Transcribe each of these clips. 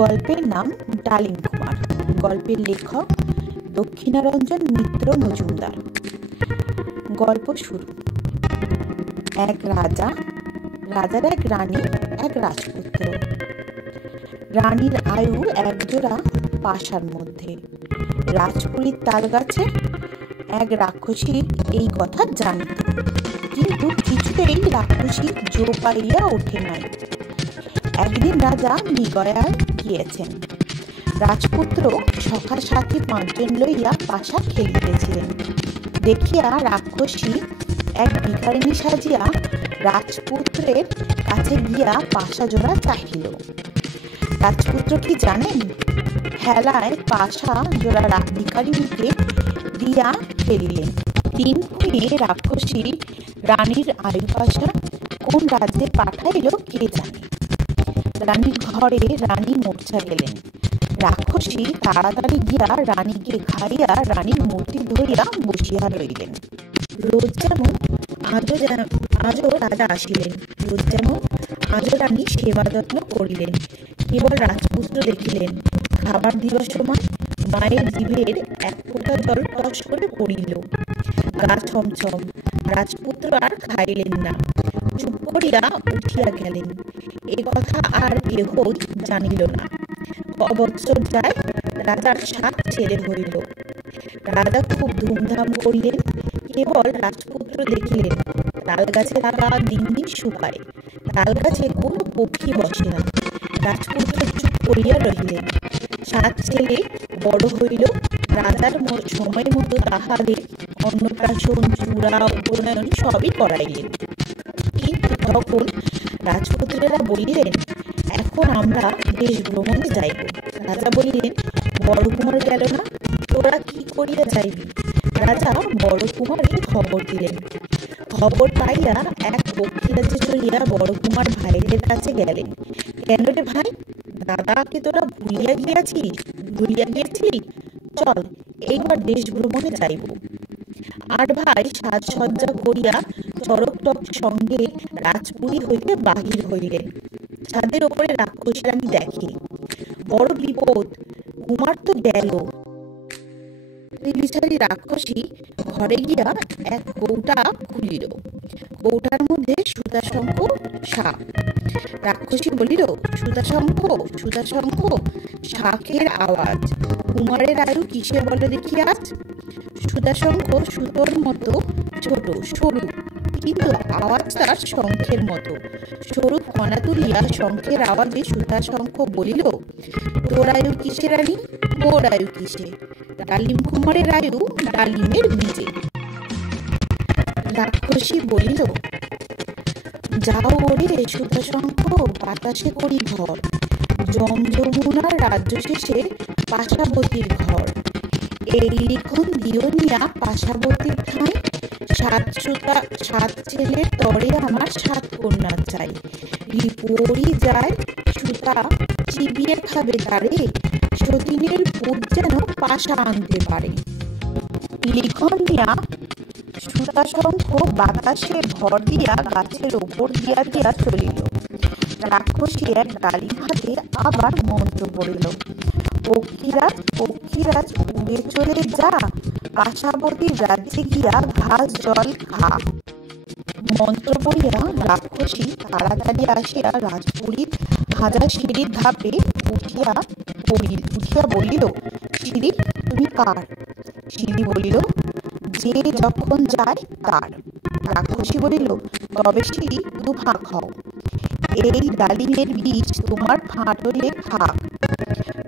গল্পের নাম ডালিম কুমার। গল্পের লেখক দক্ষিণারঞ্জন মিত্র মজুমদার। গল্প শুরু। এক রাজা, রাজার এক রানী, এক রাজপুত্র। রানীর আয়ু একজোড়া পাশার মধ্যে। রাজপুরীর তালগাছে এক রাক্ষসী এই কথা জানিত, কিন্তু কিছুতেই রাক্ষসী জো পাইয়া ওঠে নাই। একদিন রাজা মৃগয়ায় গিয়েছেন। রাজপুত্র সখার সাথী 5 জন লইয়া পাশা খেলিতেছিলেন। দেখিয়া রাক্ষসী এক ভিখারিণী সাজিয়া রাজপুত্রের কাছে গিয়া পাশা জোড়া চাহিল। রাজপুত্র কি জানেন? হেলায় পাশা জোড়া ভিখারিণীকে দিয়া ফেলিলেন। 3 খুঁয়ে রাক্ষসী রানীর আয়ু পাশা কোন রাজ্যে পাঠাইল কে জানে। রানীর ঘরে রানী মূর্ছা গেলেন। রাক্ষসী তাড়াতাড়ি গিয়া রানীকে খাইয়া রানীর মূর্তি ধরিয়া বসিয়া রইলেন। রোজ যেমন আজও রাজা আসিলেন, রোজ যেমন আজও রানী সেবা যত্ন করিলেন। কেবল রাজপুত্র দেখিলেন, খাবার দিবার সময় মায়ের জিভের এক ফোঁটা জল টস করে পড়িল। গা ছমছম। রাজপুত্র আর খাইলেন না, চুপ করিয়া উঠিয়া গেলেন। এ কথা আর কেহ জানিল না। কবৎসর যায়, রাজার 7 ছেলে হইল। রাজা খুব ধুমধাম করিলেন। কেবল রাজপুত্র দেখিলেন, তাল গাছে লাগা দিন দিন শুকায়, তাল গাছে কোনো পক্ষী বসে না। রাজপুত্র চুপ করিয়া রহিলেন। 7 ছেলে বড় হইল। রাজার সময় মতো তাহাদের অন্নপ্রাশন, চূড়া, উপনয়ন সবই করাইলেন। কিন্তু তখন রাজপুত্রেরা বলিলেন, এখন আমরা দেশ ভ্রমণে যাইব। রাজা বলিলেন, বড় কুমার গেল না, তোরা কি করিয়া যাইবি? রাজা বড় কুমারকে খবর দিলেন। খবর পাইয়া এক পক্ষীরাজ্যে চলিয়া বড় কুমার ভাইদের কাছে গেলেন। কেন রে ভাই, দাদাকে তোরা ভুলিয়া গিয়েছিলি? চল, এইবার দেশ ভ্রমণে যাইব। 8 ভাই সাজসজ্জা করিয়া চরকটক সঙ্গে রাজপুরী হইতে বাহির হইলেন। ছাদের ওপরে রাক্ষসী রানী দেখে, বড় বিপদ, কুমার তো গেল। বিচারী রাক্ষসী ঘরে গিয়া এক কৌটা খুলিল। কৌটার মধ্যে সুতাশঙ্খ, শাঁখ। রাক্ষসী বলিল, সুতাশঙ্খ, শাঁখের আওয়াজ। কুমারের আয়ু কিসে বলে দেখি আজ? সুতাশঙ্খ সুতোর মতো ছোট, সরু, কিন্তু আওয়াজ তার শঙ্খের মতো। সরু কণা তুলিয়া শঙ্খের আওয়াজে সুতাশঙ্খ বলিল, তোর আয়ু কিসে রানী? মোর আয়ু কিসে? ডালিম কুমারের আয়ু ডালিমের বীজে। রাক্ষসী বলিল, যাও ওরে সুতাশঙ্খ, বাতাসে করি ঘর, যমুনার রাজ্য শেষে পাশাবতীর ঘর। এই লিখন দিও নিয়া পাশাবতীর ঠাঁই, 7 ছেলের তরে আমার 7 কন্যা চাই। রিপুরি যায় সুতা চিবিয়ে খাবে তারে, সতীনের পুত যেন পাশা আনতে পারে। লিখন দিয়া সুতাশঙ্খ বাতাসে ভর দিয়া গাছের ওপর দিয়া চলিল। রাক্ষসী এক ডালিম হাতে আবার মন্ত্র পড়িল, পক্ষীরাজ উড়ে চলে যা, পাশাবতীর রাজ্যে গিয়া ঘাস জল খা। মন্ত্র পড়িয়া রাক্ষসী তাড়াতাড়ি আসিয়া রাজপুরীর হাজার সিঁড়ির ধাপে উঠিয়া বলিল, সিঁড়ি তুমি কার? সিঁড়ি বলিল, যে যখন যায় তার। রাক্ষসী বলিল, তবে সিঁড়ি 2 ভাগ হও। এই ডালিমের বীজ তোমার ফাঁট হইলে খাক।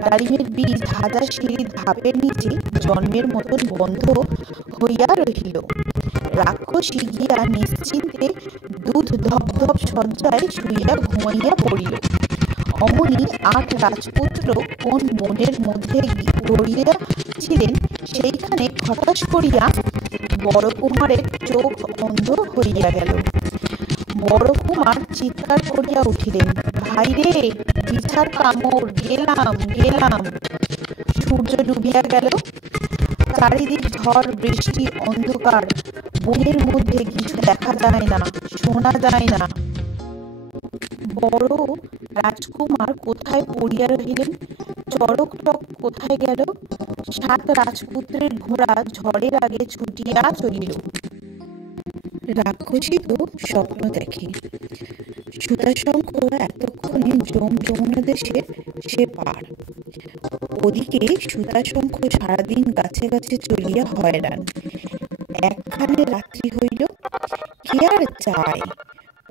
ডালিমের বীজ হাজার সিঁড়ির ধাপের নিচে জন্মের মতন বন্ধ হইয়া রহিল। রাক্ষসী গিয়া নিশ্চিন্তে দুধ ধপধপ শয্যায় শুইয়া ঘুমাইয়া পড়িল। অমনি 8 রাজপুত্র কোন বনের মধ্যে দৌড়িয়াছিলেন, সেইখানে হঠাৎ করিয়া বড় কুমারের চোখ অন্ধ হইয়া গেল। বড় কুমার চিৎকার করিয়া উঠিলেন, ভাই রে, বিছার কামড়, গেলাম। সূর্য ডুবিয়া গেল। চারিদিক ঝড়, বৃষ্টি, অন্ধকার। বনের মধ্যে কিছু দেখা যায় না, শোনা যায় না। বড় রাজকুমার কোথায় পড়িয়া রহিলেন? চড়ক টক কোথায় গেল? 7 রাজপুত্রের ঘোড়া ঝড়ের আগে ছুটিয়া চলিল। রাক্ষসী তো স্বপ্ন দেখে। সুধাশঙ্খ এতক্ষণে যমুনা দেশের সে পার। ওদিকে সুধাশঙ্খ সারাদিন গাছে গাছে চলিয়া হয়রান। একখানে রাত্রি হইল, কে আর চায়?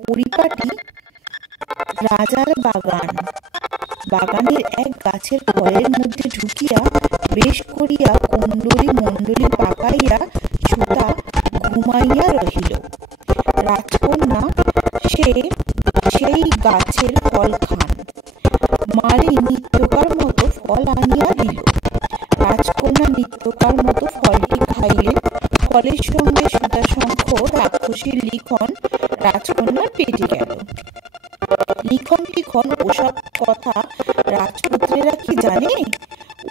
পরিপাটি রাজার বাগানের এক গাছের ফলের মধ্যে ঢুকিয়া বেশ করিয়া কুণ্ডলী মণ্ডলী পাকাইয়া সুতা ঘুমাইয়া রহিল। রাজকন্যা সেই গাছের ফল খান। মারে নিত্যকার মতো ফল আনিয়া দিল। রাজকন্যা নিত্যকার মতো ফলটি খাইলেন। ফলের সঙ্গে সুধাশঙ্খ রাক্ষসীর লিখন রাজকন্যার পেটে গেল। লিখন ওসব কথা রাজপুত্রেরা কি জানে?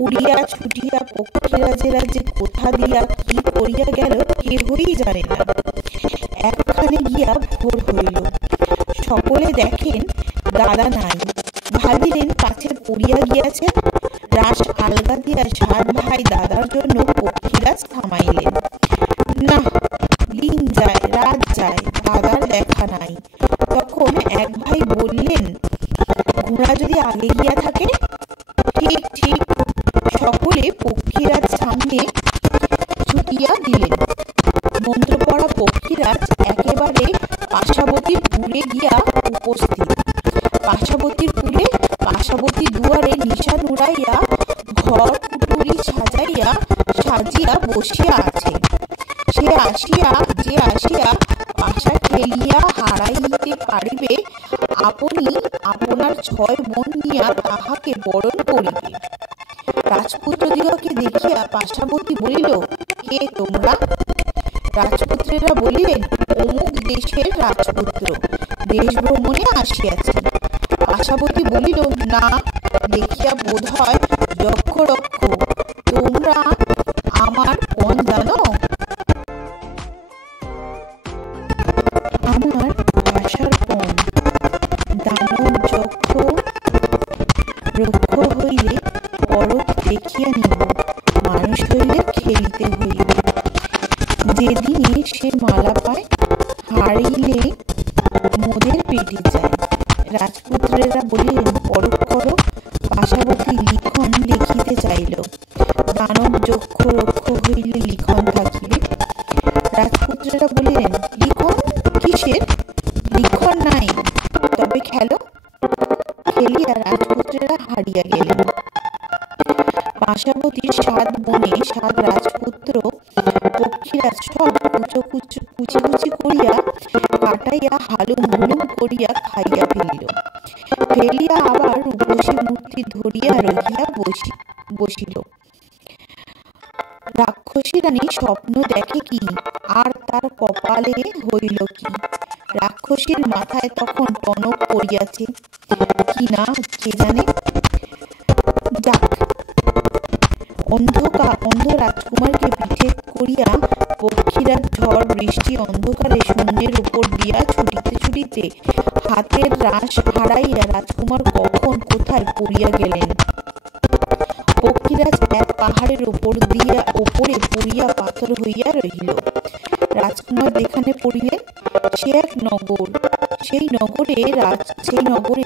উড়িয়া ছুটিয়া পক্ষীরাজেরা যে কোথা দিয়া কি করিয়া গেল কেহই জানে না। একখানে গিয়া ভোর হইল। সকলে দেখেন দাদা নাই। ভাবিলেন পাছে পড়িয়া গিয়াছেন। রাস আলগা দিয়া 7 ভাই দাদার জন্য পক্ষীরাজ থামাইলেন। না, দিন যায় রাত যায়, দাদার দেখা নাই। তখন এক ভাই বললেন, ঘোড়া যদি আগে গিয়া থাকে? ঠিক ঠিক। সকলে পক্ষীরাজ সামনে ছুটিয়া দিলেন। মন্ত্রপড়া পক্ষীরাজ একেবারে পাশাবতীর পুরে গিয়া উপস্থিত। পাশাবতী দুয়ারে নিশান উড়াইয়া ঘর কুটুরি সাজিয়া বসিয়া আছে। যে আসিয়া পাশা ঠেলিয়া হারাইতে পারিবে, আপনি আপনার 6 বোন নিয়া তাহাকে বরণ করিবে। রাজপুত্রদিগকে দেখিয়া পাশাবতী বলিল, কে তোমরা? রাজপুত্রেরা বলিলেন, অমুক দেশের রাজপুত্র, দেশ ভ্রমণে আসিয়াছি। পাশাবতী বলিল, না, দেখিয়া বোধ হয় যক্ষ রক্ষ। তোমরা আমার পণ জানো? আমার ভাষার পণ দানব যক্ষ রক্ষ হইলে পরক দেখিয়া নিব, মানুষ হইলে খেলিতে হইবে। যেদিনে সে মালা পায়, হারিলে মোদের পেটে যায়। রাজপুত্রেরা বলিলেন, পরক করো। পাশাবতী লিখন লিখিতে চাইল। দানব যক্ষ রক্ষ হইলে লিখন থাকিবে। রাজপুত্রেরা বলিলেন, লিখন কিসের? লিখন নাই, তবে খেলো। খেলিয়া রাজপুত্রেরা হারিয়া গেলেন। পাশাবতীর 7 বোনে 7 রাজপুত্র পক্ষীরাজ সব কুচি করিয়া কাটাইয়া হালুম হুলুম করিয়া খাইয়া ফেলিয়া আবার রূপসী মূর্তি ধরিয়া রহিয়া বসিল। রাক্ষসী রানী স্বপ্ন দেখে কি, আর তার কপালে হইল কি? রাক্ষসীর মাথায় তখন টনক পড়িয়াছে কি না কে জানে। যাক, অন্ধ রাজকুমারকে পিঠে করিয়া পক্ষীরাজ ঝড় বৃষ্টি অন্ধকারে শূন্যের উপর দিয়া ছুটিতে হাতের রাশ হারাইয়া রাজকুমার কখন কোথায় পড়িয়া গেলেন। পক্ষীরাজ এক পাহাড়ের ওপরে পড়িয়া পাথর হইয়া রহিল। রাজকুমার যেখানে পড়িলেন সে এক নগর। সেই নগরে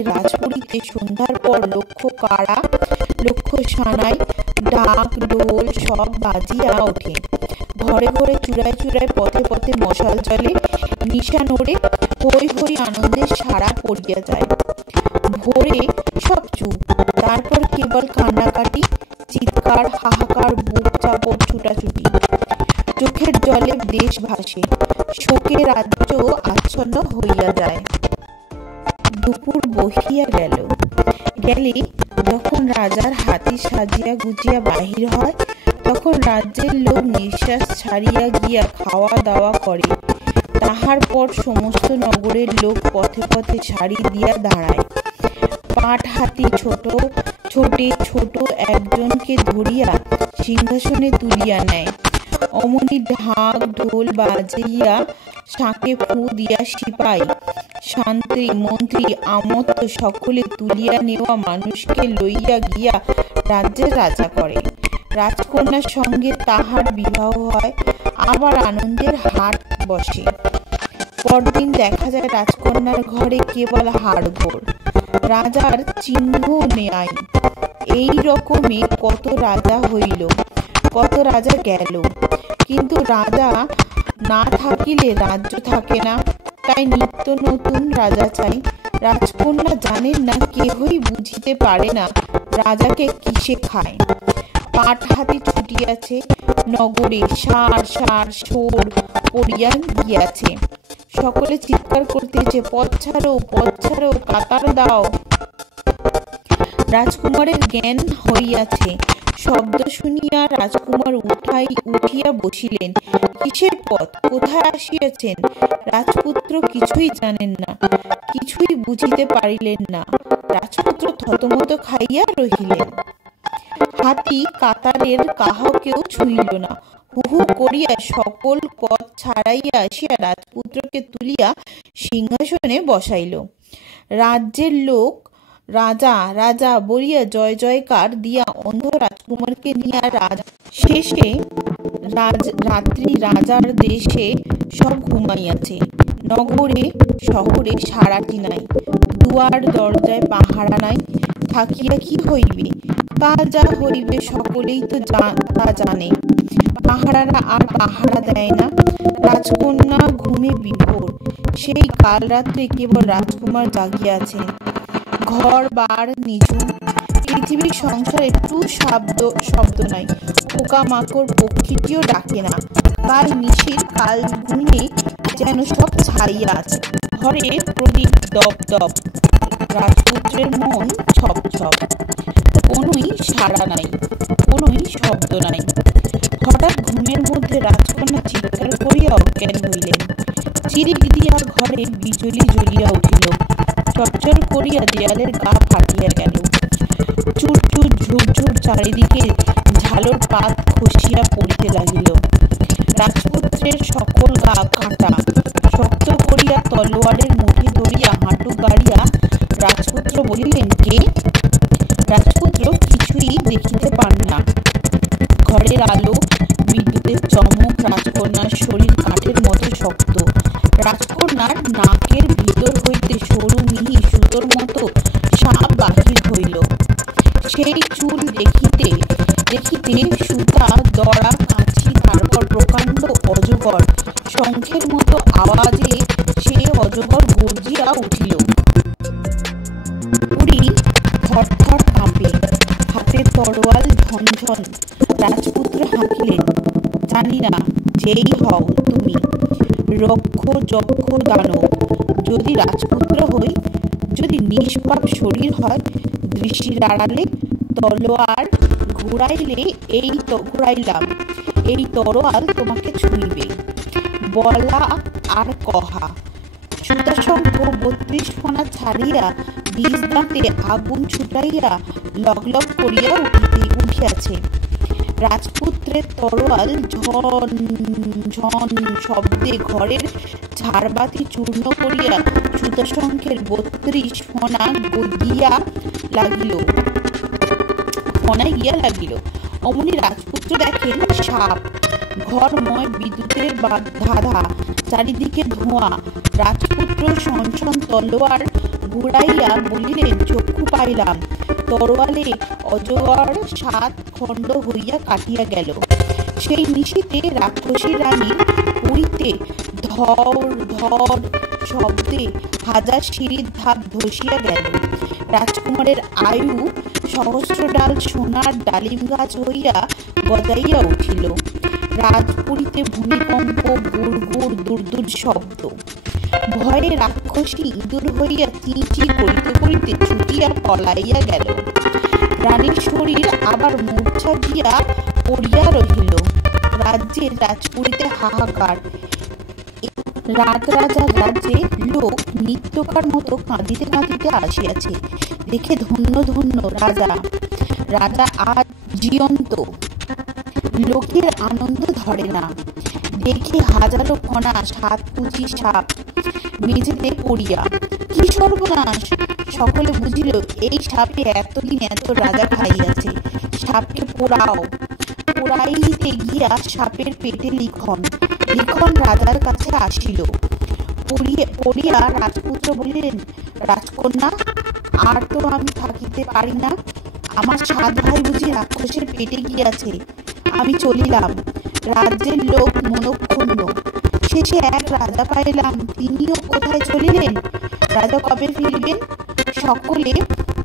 রাজপুরীতে সন্ধ্যার পর লক্ষ কাড়া লক্ষ সানাই ডাক ঢোল সব বাজিয়া ওঠে। ঘরে ঘরে চূড়ায় পথে পথে মশাল জলে, নিশা নড়ে, হই হই আনন্দের সারা পড়িয়া যায়। ভোরে সব চুপ, তারপর কেবল কান্নাকাটি, চিৎকার, হাহাকার, বুক চাপড়, ছুটাছুটি। চোখের জলে দেশ ভাসে, শোকে রাজ্য আচ্ছন্ন হইয়া যায়। দুপুর বহিয়া গেলে যখন রাজার হাতি সাজিয়া গুজিয়া বাহির হয়, তখন রাজ্যের লোক নিঃশ্বাস ছাড়িয়া গিয়া খাওয়া দাওয়া করে। তাহার পর সমস্ত নগরের লোক পথে পথে সারি দিয়া দাঁড়ায়। পাট হাতি ছোট একজনকে ধরিয়া সিংহাসনে তুলিয়া নেয়। অমনি ঢাক ঢোল বাজাইয়া শাঁকে ফু দিয়া সিপাই শান্তি মন্ত্রী আমত্ত সকলে তুলিয়া নেওয়া মানুষকে লইয়া গিয়া রাজ্যের রাজা করে। রাজকন্যার সঙ্গে তাহার বিবাহ হয়, আবার আনন্দের হাট বসে। পরদিন দেখা যায় রাজকন্যার ঘরে কেবল হাড়গোড়, রাজার চিহ্ন নেই। এই রকমে কত রাজা হইল, কত রাজা গেল, কিন্তু রাজা না থাকিলে রাজ্য থাকে না। তাই নিত্য নতুন রাজা চাই। রাজকন্যা জানেন না, কেহই বুঝিতে পারে না রাজাকে কিসে খায়। পাট হাতে ছুটিয়াছে, নগরে সার সার সোর পড়িয়া গিয়াছে। সকলে চিৎকার করতেছে, পথ ছাড়ো, পথ ছাড়ো, কাতার দাও। রাজকুমারের জ্ঞান হইয়াছে। শব্দ শুনিয়া রাজকুমার উঠিয়া বসিলেন। কিসের পথ, কোথায় আসিয়াছেন? রাজপুত্র কিছুই জানেন না, কিছুই বুঝিতে পারিলেন না। রাজপুত্র থতমত খাইয়া রহিলেন। হাতি কাতারের কাহাকেও ছুঁইল না। হু হু করিয়া সকল পথ ছাড়াইয়া আসিয়া রাজপুত্রকে তুলিয়া সিংহাসনে বসাইল। রাজ্যের লোক রাজা রাজা বলিয়া জয় জয়কার দিয়া অন্ধ রাজকুমারকে নিয়া শেষে রাত্রি রাজার দেশে সব ঘুমাইয়াছে। নগরে শহরে সারাটি নাই, দুয়ার দরজায় পাহারা নাই। থাকিয়া কি হইবে? কাল যা হইবে সকলেই তো তা জানে। পাহারারা আর পাহারা দেয় না। রাজকন্যা ঘুমে বিভোর। সেই কাল রাত্রে কেবল রাজকুমার জাগিয়াছে। ঘর বার নিঝুম, পৃথিবীর সংসারে একটু শব্দ নাই। পোকামাকড় পক্ষীটিও ডাকে না। কাল নিশির কাল ঘুমে যেন সব ছাড়িয়া আছে। ঘরে প্রদীপ দপ দপ, রাজপুত্রের মন ছপ ছপ। কোনোই সাড়া নাই, কোনোই শব্দ নাই। হঠাৎ ঘুমের মধ্যে রাজকন্যা চিৎকার করিয়া অজ্ঞান হইলেন। চিরিক দিয়া ঘরে বিজলি জ্বলিয়া উঠিল। চরচর করিয়া দেয়ালের গা ফাটিয়া গেল। চুরচুর ঝুরঝুর চারিদিকে ঝালর পাত খসিয়া পড়িতে লাগিল। রাজপুত্রের সকল গা কাটা। শক্ত করিয়া তলোয়ারের মুঠি ধরিয়া হাঁটু গাড়িয়া রাজপুত্র বলিলেন, কে? রাজপুত্র কিছুই দেখিতে পান না। ঘরের আলো, বিদ্যুতের চমক, রাজকন্যার শরীর কাঠের মতো শক্ত। রাজকন্যার নাকের ভিতর হইতে সরু মিহি সুতোর মতো সাপ বাহির হইল। সেই চুল দেখিতে দেখিতে সুতা, দড়া, কাছি, তারপর প্রকাণ্ড অজগর। শঙ্খের মতো আওয়াজে সে অজগর গর্জিয়া উঠিল। পুরী থরথর কাঁপে, হাতে তরোয়াল ঝনঝন। রাজপুত্র হাঁকিলেন, জানি না যেই হও তুমি, রক্ষ যক্ষ দানব। যদি রাজপুত্র হই, যদি নিষ্পাপ শরীর হয়, দৃষ্টির আড়ালে তলোয়ার ঘুরাইলাম, এই তরোয়াল তোমাকে ছুঁইবে। বলা আর কহা। সুতাশঙ্খ ৩২ ফণা ছাড়িয়া বিষ দাঁতে আগুন ছুটাইয়া লগলগ করিয়া উঠিয়াছে। রাজপুত্রের তরোয়াল ঝন ঝন শব্দে ঘরের ঝাড়বাতি চূর্ণ করিয়া সুতাশঙ্খের ৩২ ফণা গিয়া লাগিল। অমনি রাজপুত্র দেখেন সাপ। ঘরময় বিদ্যুতের ধাঁধা, চারিদিকে ধোঁয়া। রাজপুত্র সনসন তলোয়ার ঘুরাইয়া বলিলেন, চক্ষু পাইলাম। তরোয়ালে অজগর ৭ খণ্ড হইয়া কাটিয়া গেল। সেই নিশীতে রাক্ষসী রানীর পুরীতে ধর ধর শব্দে হাজার সিঁড়ির ধাপ ধসিয়া গেল। রাজকুমারের আয়ু সহস্রডাল সোনার ডালিম গাছ হইয়া গজাইয়া উঠিল। রাজপুরীতে ভূমিকম্প, গুড় গুড় দুর্দুর শব্দ। ভয়ে রাক্ষসী ইঁদুর হইয়া চি চি করিতে করিতে ছুটিয়া পলাইয়া গেল। রানীর শরীর আবার মূর্ছা গিয়া পড়িয়া রহিল। রাজ্যের রাজপুরীতে হাহাকার। রাজার রাজ্যে লোক নিত্যকার মতো কাঁদিতে কাঁদিতে আসিয়াছে। দেখে ধন্য ধন্য রাজা আজ জীয়ন্ত। লোকের আনন্দ ধরে না। দেখে হাজারো কণা সাত পুঁজি সাপ মেঝেতে পড়িয়া। কি সর্বনাশ! সকলে বুঝিল এই সাপে এতদিন এত রাজা খাইয়াছে। সাপকে পোড়াও। পোড়াইতে গিয়া সাপের পেটে লিখন লিখন রাজার কাছে আসিল। পড়িয়া রাজপুত্র বলিলেন, রাজকন্যা, আর তো আমি থাকিতে পারি না। আমার 7 ভাই বুঝি রাক্ষসের পেটে গিয়াছে। আমি চলিলাম। রাজ্যের লোক মনক্ষুণ্ণ। শেষে এক রাজা পাইলাম, তিনিও কোথায় চলিলেন? রাজা কবে ফিরিবেন? সকলে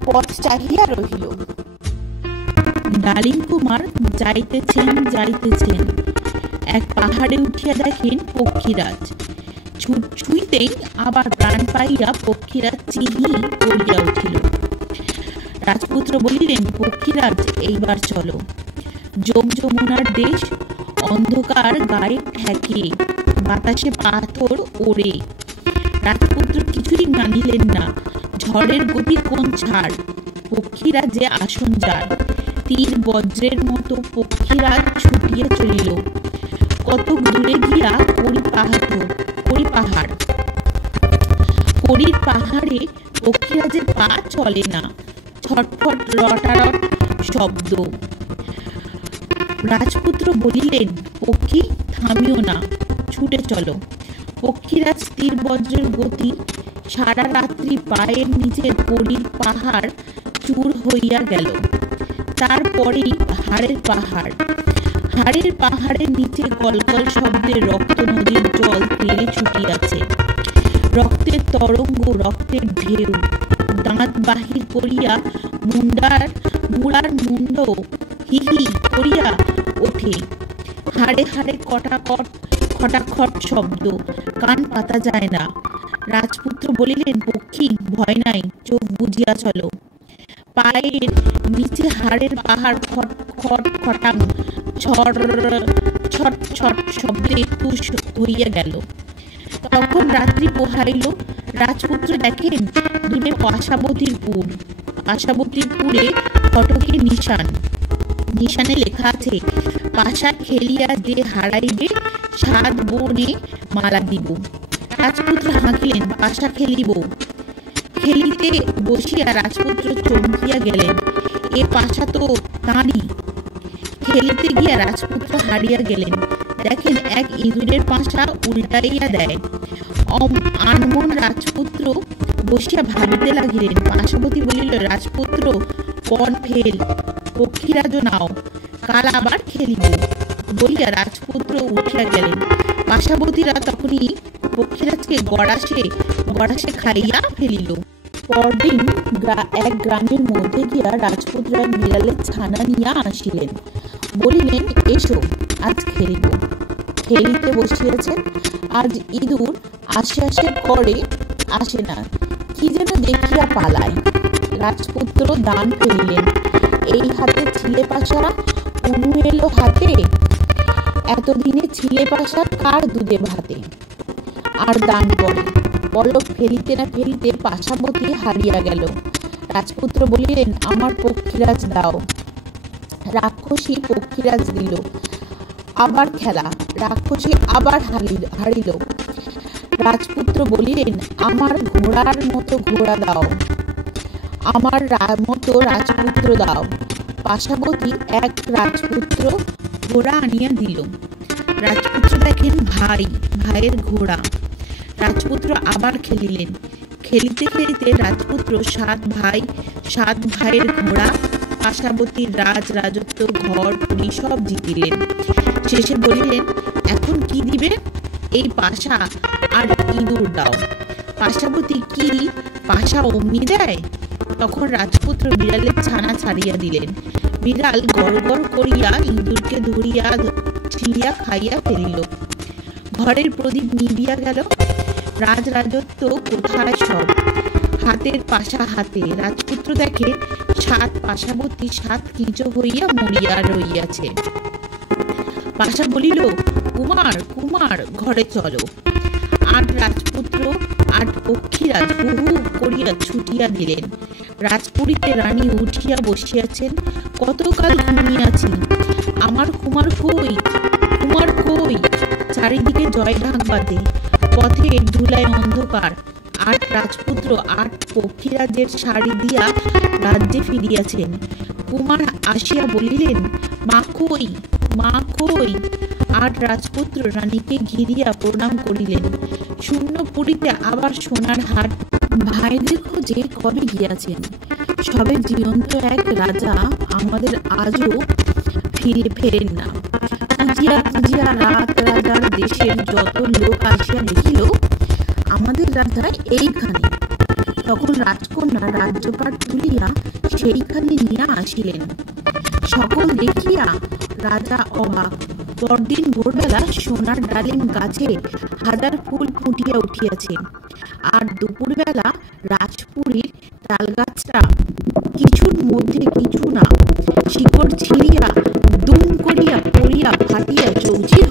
পথ চাহিয়া রহিল। ডালিম কুমার যাইতেছেন যাইতেছেন, এক পাহাড়ে উঠিয়া দেখেন পক্ষীরাজ। ছুঁইতেই আবার প্রাণ পাইয়া পক্ষীরাজ চিহি করিয়া উঠিল। রাজপুত্র বলিলেন, পক্ষীরাজ, এইবার চলো। যমুনার দেশ, অন্ধকার গায়ে ঠেকে, বাতাসে পাথর ওড়ে। রাজপুত্র কিছুই মানিলেন না। ঝড়ের গতি কোন ছাড়, পক্ষীরাজে আসন যার। তীর বজ্রের মতো পক্ষীরাজ ছুটিয়া চলিল। কতক দূরে গিয়া করির পাহাড়ে পক্ষীরাজের পা চলে না। ছটফট রটারট শব্দ। রাজপুত্র বলিলেন, পক্ষী, থামিও না, ছুটে চলো। পক্ষীরাজ তীর বজ্রের গতি। সারা রাত্রি পায়ের নিচের করির পাহাড় চূর হইয়া গেল। তারপরেই হাড়ের পাহাড়ের নিচে গলগল শব্দে রক্ত নদীর জল তেড়ে ছুটিয়াছে। রক্তের তরঙ্গ, রক্তের ঢেউ। দাঁত বাহির করিয়া মুড়ার মুন্ড হিহি করিয়া ওঠে। হাড়ে হাড়ে খটাখট শব্দ, কান পাতা যায় না। রাজপুত্র বলিলেন, পক্ষী, ভয় নাই, চোখ বুজিয়া চলো। পায়ের নিচে হাড়ের পাহাড় খট খট খটাং ছট ছট শব্দে তুষ হইয়া গেল। তখন রাত্রি পোহাইল। রাজপুত্র দেখেন দূরে পাশাবতীর পুরে ফটকে নিশানে লেখা আছে, পাশা খেলিয়া যে হারাইবে 7 বনে মালা দিব। রাজপুত্র হাঁকিলেন, পাশা খেলিব। খেলিতে বসিয়া রাজপুত্র চমকিয়া গেলেন, এ পাশা তো তাঁরই। খেলিতে গিয়া রাজপুত্র হারিয়া গেলেন। দেখেন এক ইঁদুরের পাশা উল্টাইয়া দেয়। আনমন রাজপুত্র বসিয়া ভাবিতে লাগিলেন। পাশাবতী বলিল, রাজপুত্র, পণ ফেল, পক্ষীরাজ নাও, কাল আবার খেলিব বলিয়া রাজপুত্র উঠিয়া গেলেন। পাশাবতীরা তখনই পক্ষীরাজকে গড়াসে খাইয়া ফেলিল। পরদিন এক গ্রামের মধ্যে গিয়া রাজপুত্র এক বিড়ালের ছানা নিয়া আসিলেন। বলিলেন, এসো, আজ খেলিব। খেলিতে বসিয়াছেন। আজ ইঁদুর আসে করে আসে না, কি যেন দেখিয়া পালায়। রাজপুত্র দান ফেলিলেন। এই হাতে ছিলে পাশা, অনু এলো হাতে। এতদিনে ছিলে পাশা কার দুধে ভাতে। আর দান পড়ে। পলক ফেলিতে না ফেলিতে পাশাবতী হারিয়া গেল। রাজপুত্র বলিলেন, আমার পক্ষীরাজ দাও। রাক্ষসী পক্ষীরাজ দিল। আবার খেলা। রাক্ষসী আবার হারিল। রাজপুত্র বলিলেন, আমার ঘোড়ার মতো ঘোড়া দাও, আমার মতো রাজপুত্র দাও। পাশাবতী এক রাজপুত্র ঘোড়া আনিয়া দিল। রাজপুত্র দেখেন ভাইয়ের ঘোড়া। রাজপুত্র আবার খেলিলেন। খেলিতে খেলিতে রাজপুত্র 7 ভাইয়ের ঘোড়া, পাশাবতীর রাজত্ব, ঘর পুরী সব জিতিলেন। শেষে বলিলেন, এখন কি দিবে? এই পাশা আর ইঁদুর দাও। পাশাবতী, কি পাশা অমনি দেয়? তখন রাজপুত্র বিড়ালের ছানা ছাড়িয়া দিলেন। বিড়াল গড় গড় করিয়া ইঁদুরকে ধরিয়া ছিঁড়িয়া খাইয়া ফেলিল। ঘরের প্রদীপ নিভিয়া গেল। রাজত্ব কোথায় সব? হাতের পাশা হাতে। রাজপুত্র দেখে 7 পাশাবতী 7 কিঁচো হইয়া মরিয়া রইয়াছে। পাশা বলিল, কুমার কুমার, ঘরে চলো। 8 রাজপুত্র 8 পক্ষীরাজ হু হু করিয়া ছুটিয়া দিলেন। রাজপুরীতে রানী উঠিয়া বসিয়াছেন। কতকাল ঘুমিয়াছি, আমার কুমার কই, কুমার কই। চারিদিকে জয় ঢাক বাজে, পথে ধুলায় অন্ধকার। 8 রাজপুত্র 8 পক্ষীরাজের শাড়ি দিয়া রাজ্যে ফিরিয়াছেন। কুমার আসিয়া বলিলেন, মা কই, মা কই। 8 রাজপুত্র রানীকে ঘিরিয়া প্রণাম করিলেন। শূন্য পুরীতে আবার সোনার হাট। ভাইদের খোঁজে কবে গিয়াছেন? সবে জীবন্ত এক রাজা আমাদের আজও ফেরেন না। খুঁজিয়া খুঁজিয়া রাত রাজার দেশের যত লোক আসিয়া দেখিল আমাদের রাজা এইখানে। তখন রাজকন্যা রাজ্যপাট তুলিয়া সেইখানে নিয়ে আসিলেন। সকল দেখিয়া রাজা অবাক। পরদিন ভোরবেলা সোনার ডালিম গাছে 1000 ফুল ফুটিয়া উঠিয়াছে। আর দুপুরবেলা রাজপুরীর তালগাছটা কিছুর মধ্যে কিছু না, শিকড় ছিঁড়িয়া দুম করিয়া পড়িয়া ফাটিয়া চৌচির